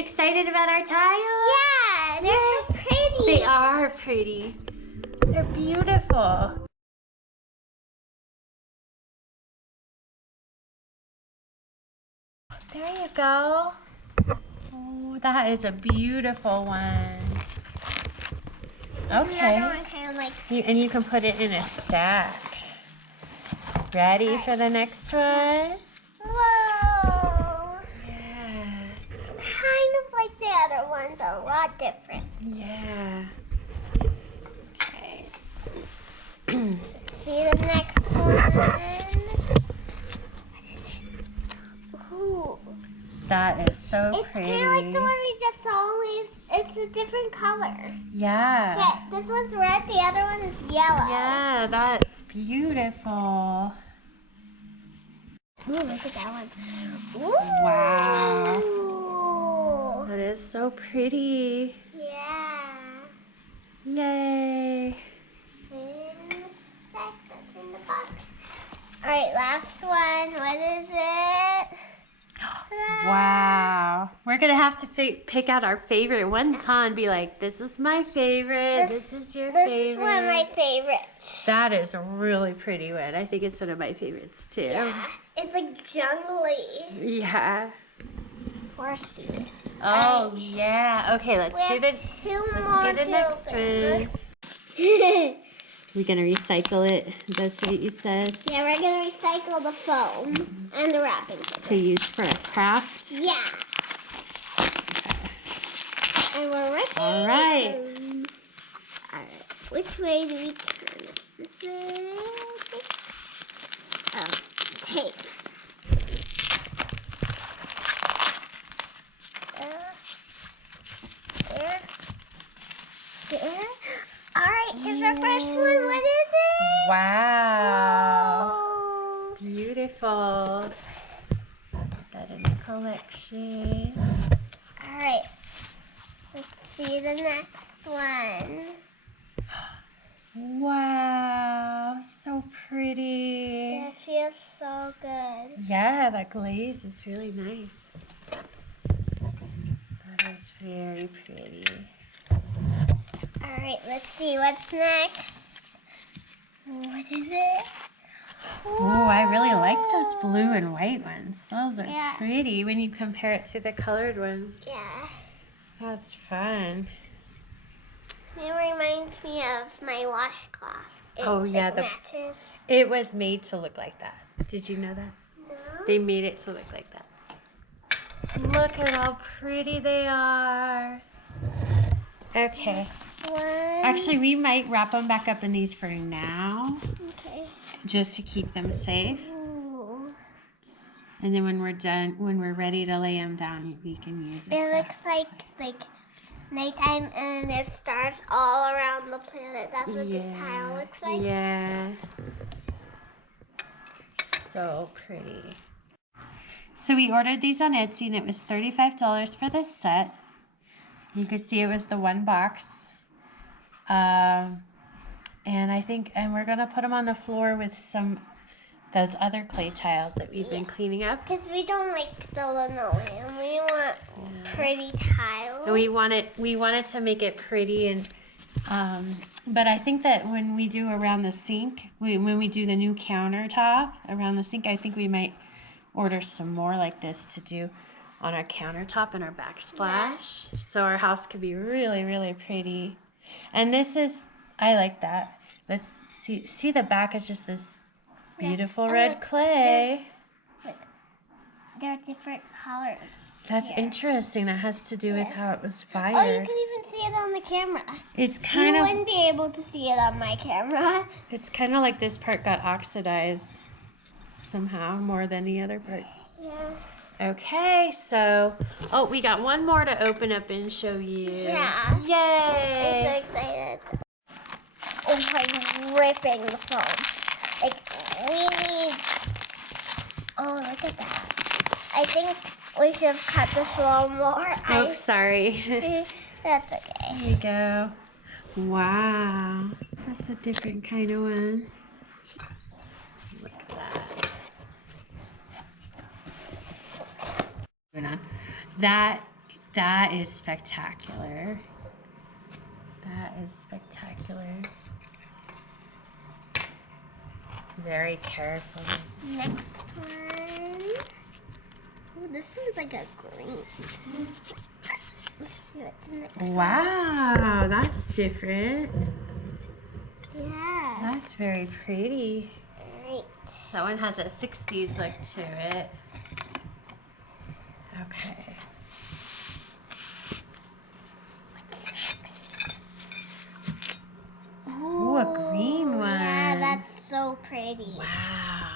excited about our tiles? Yeah, they're so pretty. They are pretty. They're beautiful. There you go. Oh, that is a beautiful one. Okay. Another one kind of like... And you can put it in a stack. Ready for the next one? Whoa. Yeah. Kind of like the other one, but a lot different. Yeah. Okay. See the next one. What is it? Ooh. That is so It's pretty. kind of like the one we just saw. It's a different color. Yeah. Yeah, this one's red. The other one is yellow. Yeah, that's beautiful. Ooh, look at that one. Ooh. Wow. That is so pretty. Yeah. Yay. That's in the box. All right, last one. What is it? Wow. We're going to have to pick out our favorite ones, huh? And be like, this is my favorite. This is your favorite. This is one of my favorites. That is a really pretty one. I think it's one of my favorites, too. Yeah. It's like jungly. Yeah. Foresty. Oh, yeah. Okay, let's do the next one. We're going to recycle it. That's what you said? Yeah, we're going to recycle the foam and the wrapping paper. To use for a craft? Yeah. And we're ready. All right. All right. Which way do we turn it? This way? Oh, tape. There. All right, here's our first one. What is it? Wow. Oh. Beautiful. Put that in the collection. All right. Let's see the next one. Wow. So pretty. Yeah, it feels so good. Yeah, that glaze is really nice. That is very pretty. All right, let's see what's next. What is it? Oh, I really like those blue and white ones. Those are Yeah. pretty when you compare it to the colored one. Yeah. That's fun. It reminds me of my washcloth. Oh, yeah, It matches. It was made to look like that. Did you know that? No. They made it to look like that. Look at how pretty they are. Okay. One. Actually, we might wrap them back up in these for now, Okay. just to keep them safe. Ooh. And then when we're done, when we're ready to lay them down, we can use it. It looks like nighttime and there's stars all around the planet. That's what this tile looks like. Yeah. So pretty. So we ordered these on Etsy and it was $35 for this set. You could see it was the one box. And we're gonna put them on the floor with those other clay tiles that we've been cleaning up. Because we don't like the linoleum. We want pretty tiles. And we wanted to make it pretty, and but I think that when we do around the sink, when we do the new countertop around the sink, I think we might order some more like this to do on our countertop and our backsplash, so our house could be really, really pretty. And this is, I like that. Let's see the back is just this beautiful red clay. Look, there are different colors. That's here. interesting. That has to do with how it was fired. Oh, you can even see it on the camera. It's You kind of, wouldn't be able to see it on my camera. it's kind of like this part got oxidized somehow more than the other part. Yeah. Okay, so, oh, we got one more to open up and show you. Yeah. Yay! I'm so excited. Oh, I'm ripping the phone. Like, we need... Oh, look at that. I think we should have cut this a little more. Oh, sorry. That's okay. There you go. Wow. That's a different kind of one. Look at that. That That is spectacular. That is spectacular. Very careful. Next one. Oh, this one's like a green. Let's see what the next one. Wow, that's different. Yeah. That's very pretty. Alright. That one has a 60s look to it. Okay. Ooh, a green one. Yeah, that's so pretty. Wow.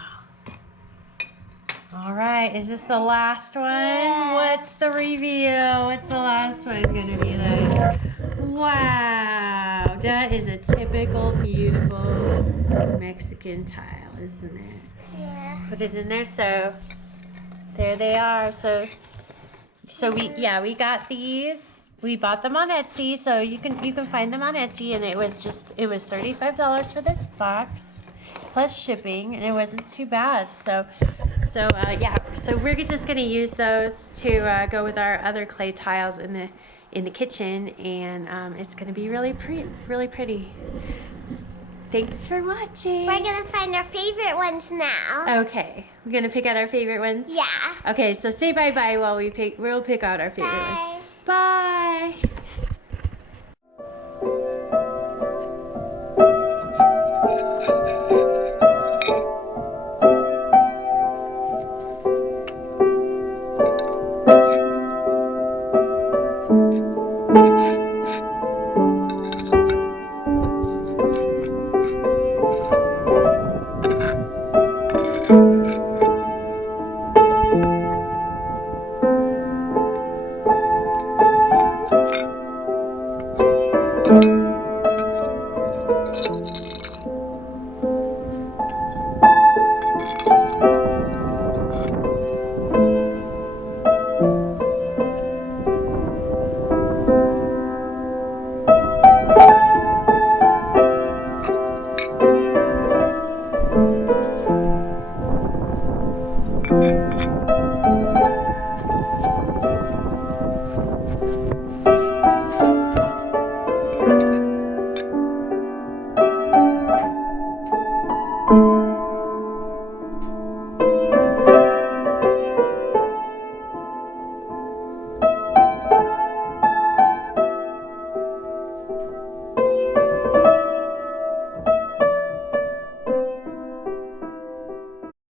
All right, is this the last one? Yeah. What's the reveal? What's the last one gonna be like? Wow, that is a typical beautiful Mexican tile, isn't it? Yeah. Put it in there, so there they are. So we got these. We bought them on Etsy, so you can find them on Etsy, and it was $35 for this box plus shipping, and it wasn't too bad. So we're just gonna use those to go with our other clay tiles in the kitchen, and it's gonna be really pretty. Thanks for watching. We're gonna find our favorite ones now. Okay, we're gonna pick out our favorite ones. Yeah. Okay, so say bye while we'll pick out our favorite ones. Bye. Bye. Bye.